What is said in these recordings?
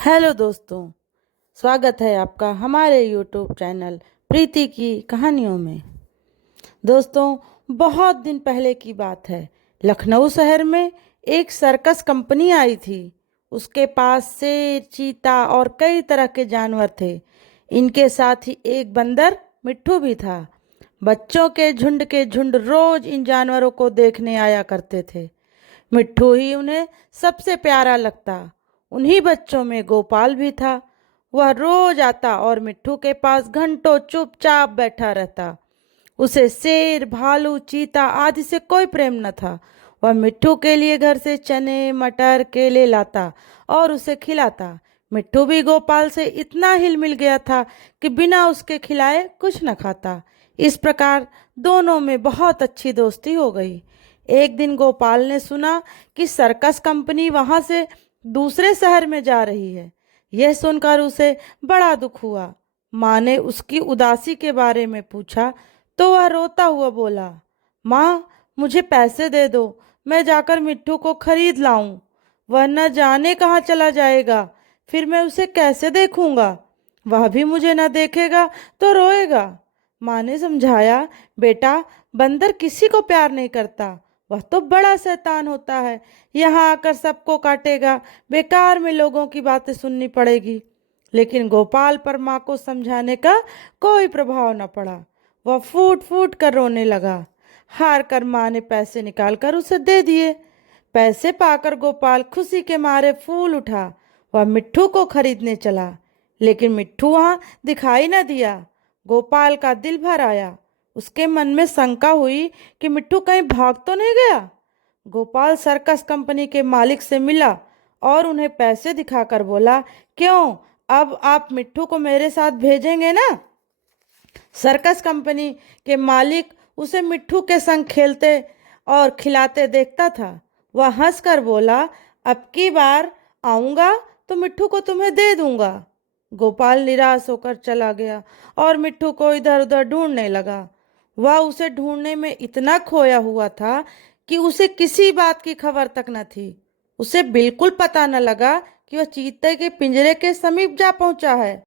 Hello दोस्तों, स्वागत है आपका हमारे यूट्यूब चैनल प्रीति की कहानियों में। दोस्तों, बहुत दिन पहले की बात है। लखनऊ शहर में एक सर्कस कंपनी आई थी। उसके पास शेर, चीता और कई तरह के जानवर थे। इनके साथ ही एक बंदर मिट्ठू भी था। बच्चों के झुंड रोज इन जानवरों को देखने आया करते थे। मिट्ठू ही उन्हें सबसे प्यारा लगता। उन्हीं बच्चों में गोपाल भी था। वह रोज आता और मिट्ठू के पास घंटों चुपचाप बैठा रहता। उसे शेर, भालू, चीता आदि से कोई प्रेम न था। वह मिट्ठू के लिए घर से चने, मटर, केले लाता और उसे खिलाता। मिट्ठू भी गोपाल से इतना हिल मिल गया था कि बिना उसके खिलाए कुछ न खाता। इस प्रकार दोनों में बहुत अच्छी दोस्ती हो गई। एक दिन गोपाल ने सुना कि सर्कस कंपनी वहां से दूसरे शहर में जा रही है। यह सुनकर उसे बड़ा दुख हुआ। माँ ने उसकी उदासी के बारे में पूछा तो वह रोता हुआ बोला, माँ, मुझे पैसे दे दो, मैं जाकर मिट्ठू को खरीद लाऊं। वह न जाने कहाँ चला जाएगा, फिर मैं उसे कैसे देखूंगा? वह भी मुझे न देखेगा तो रोएगा। माँ ने समझाया, बेटा, बंदर किसी को प्यार नहीं करता। वह तो बड़ा शैतान होता है। यहाँ आकर सबको काटेगा। बेकार में लोगों की बातें सुननी पड़ेगी। लेकिन गोपाल पर माँ को समझाने का कोई प्रभाव न पड़ा। वह फूट फूट कर रोने लगा। हार कर माँ ने पैसे निकाल कर उसे दे दिए। पैसे पाकर गोपाल खुशी के मारे फूल उठा। वह मिट्ठू को खरीदने चला, लेकिन मिट्ठू वहां दिखाई न दिया। गोपाल का दिल भर आया। उसके मन में शंका हुई कि मिट्ठू कहीं भाग तो नहीं गया। गोपाल सर्कस कंपनी के मालिक से मिला और उन्हें पैसे दिखाकर बोला, क्यों, अब आप मिट्ठू को मेरे साथ भेजेंगे ना? सर्कस कंपनी के मालिक उसे मिट्ठू के संग खेलते और खिलाते देखता था। वह हंसकर बोला, अब की बार आऊंगा तो मिट्ठू को तुम्हें दे दूंगा। गोपाल निराश होकर चला गया और मिट्ठू को इधर उधर ढूंढने लगा। वह उसे ढूंढने में इतना खोया हुआ था कि उसे किसी बात की खबर तक न थी। उसे बिल्कुल पता न लगा कि वह चीते के पिंजरे के समीप जा पहुंचा है।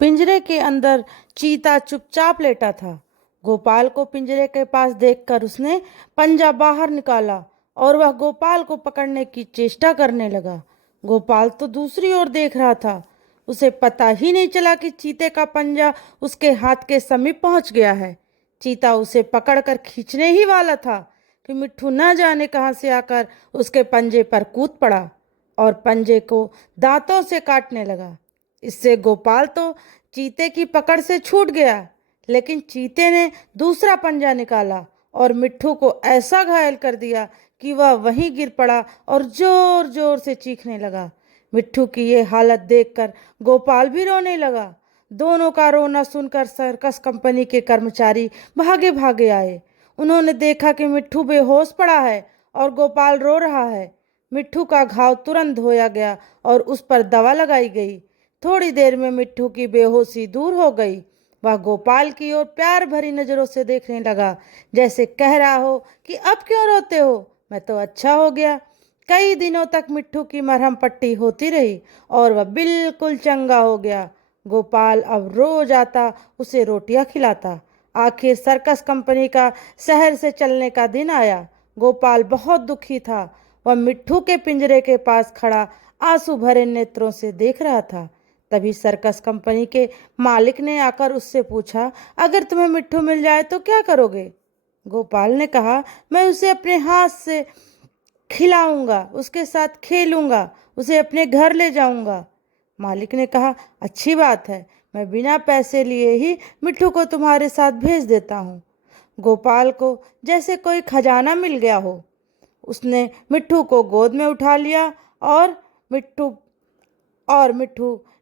पिंजरे के अंदर चीता चुपचाप लेटा था। गोपाल को पिंजरे के पास देखकर उसने पंजा बाहर निकाला और वह गोपाल को पकड़ने की चेष्टा करने लगा। गोपाल तो दूसरी ओर देख रहा था। उसे पता ही नहीं चला कि चीते का पंजा उसके हाथ के समीप पहुंच गया है। चीता उसे पकड़कर खींचने ही वाला था कि मिट्ठू न जाने कहां से आकर उसके पंजे पर कूद पड़ा और पंजे को दांतों से काटने लगा। इससे गोपाल तो चीते की पकड़ से छूट गया, लेकिन चीते ने दूसरा पंजा निकाला और मिट्ठू को ऐसा घायल कर दिया कि वह वहीं गिर पड़ा और जोर जोर से चीखने लगा। मिट्ठू की ये हालत देखकर गोपाल भी रोने लगा। दोनों का रोना सुनकर सर्कस कंपनी के कर्मचारी भागे भागे आए। उन्होंने देखा कि मिट्ठू बेहोश पड़ा है और गोपाल रो रहा है। मिट्ठू का घाव तुरंत धोया गया और उस पर दवा लगाई गई। थोड़ी देर में मिट्ठू की बेहोशी दूर हो गई। वह गोपाल की ओर प्यार भरी नजरों से देखने लगा, जैसे कह रहा हो कि अब क्यों रोते हो, मैं तो अच्छा हो गया। कई दिनों तक मिट्ठू की मरहम पट्टी होती रही और वह बिल्कुल चंगा हो गया। गोपाल अब रोज आता, उसे रोटियां खिलाता। आखिर सर्कस कंपनी का शहर से चलने का दिन आया। गोपाल बहुत दुखी था। वह मिट्ठू के पिंजरे के पास खड़ा आंसू भरे नेत्रों से देख रहा था। तभी सर्कस कंपनी के मालिक ने आकर उससे पूछा, अगर तुम्हें मिट्ठू मिल जाए तो क्या करोगे? गोपाल ने कहा, मैं उसे अपने हाथ से खिलाऊंगा, उसके साथ खेलूंगा, उसे अपने घर ले जाऊंगा। मालिक ने कहा, अच्छी बात है, मैं बिना पैसे लिए ही मिट्ठू को तुम्हारे साथ भेज देता हूँ। गोपाल को जैसे कोई खजाना मिल गया हो। उसने मिट्ठू को गोद में उठा लिया और मिट्ठू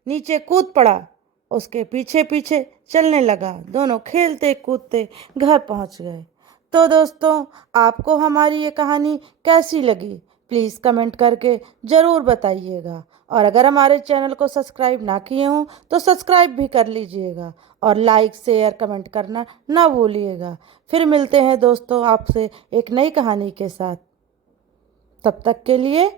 नीचे कूद पड़ा। उसके पीछे पीछे चलने लगा। दोनों खेलते कूदते घर पहुंच गए। तो दोस्तों, आपको हमारी ये कहानी कैसी लगी, प्लीज़ कमेंट करके ज़रूर बताइएगा। और अगर हमारे चैनल को सब्सक्राइब ना किए हों तो सब्सक्राइब भी कर लीजिएगा और लाइक, शेयर, कमेंट करना ना भूलिएगा। फिर मिलते हैं दोस्तों आपसे एक नई कहानी के साथ। तब तक के लिए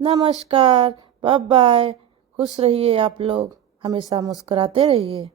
नमस्कार, बाय बाय, खुश रहिए आप लोग, हमेशा मुस्कुराते रहिए।